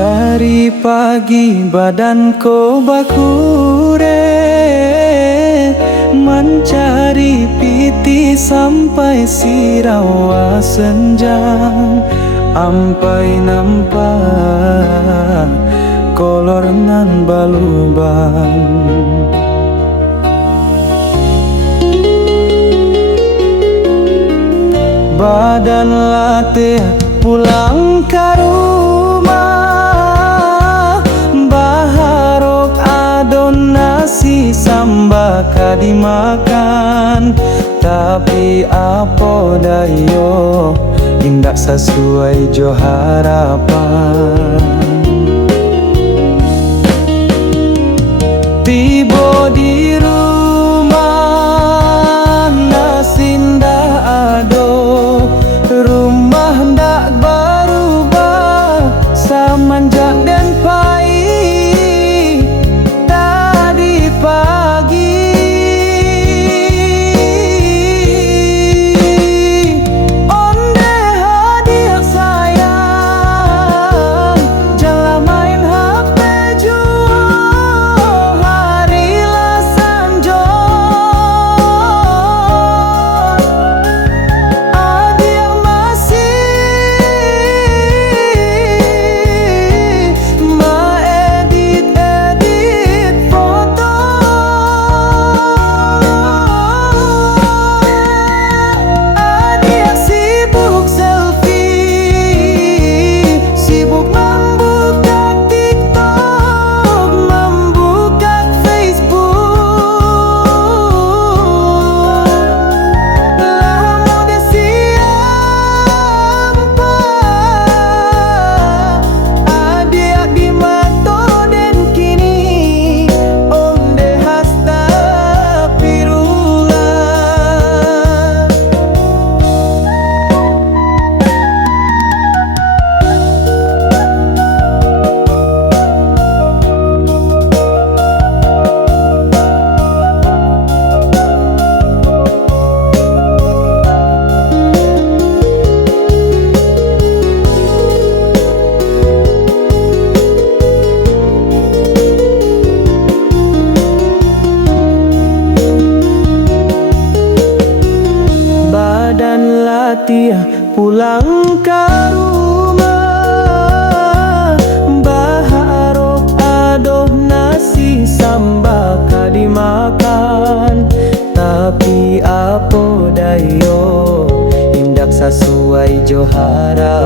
Dari pagi badanku bakure, mencari piti sampai sirawa senja, ampai nampak kolor nan balubang. Badan latih pulang ke rumah, baharok adon nasi sambaka dimakan. Tapi apa dayo, indak sesuai jo harapan. Tiba di rumah nasi ndak ado, rumah ndak berubah semenjak dan pagi tadi pagi. Onde hadir sayang, jangan main HP jua harilah sanjot. Adik masih edit foto. Adik sibuk selfie, sibuk membuka TikTok, membuka Facebook. Lah mode siapa adik di mato dan kini onde hasta pirula. Badan latih pulang ke rumah, baharok adoh nasi sambaka dimakan. Tapi apa dayo, indak sesuai jo harapan.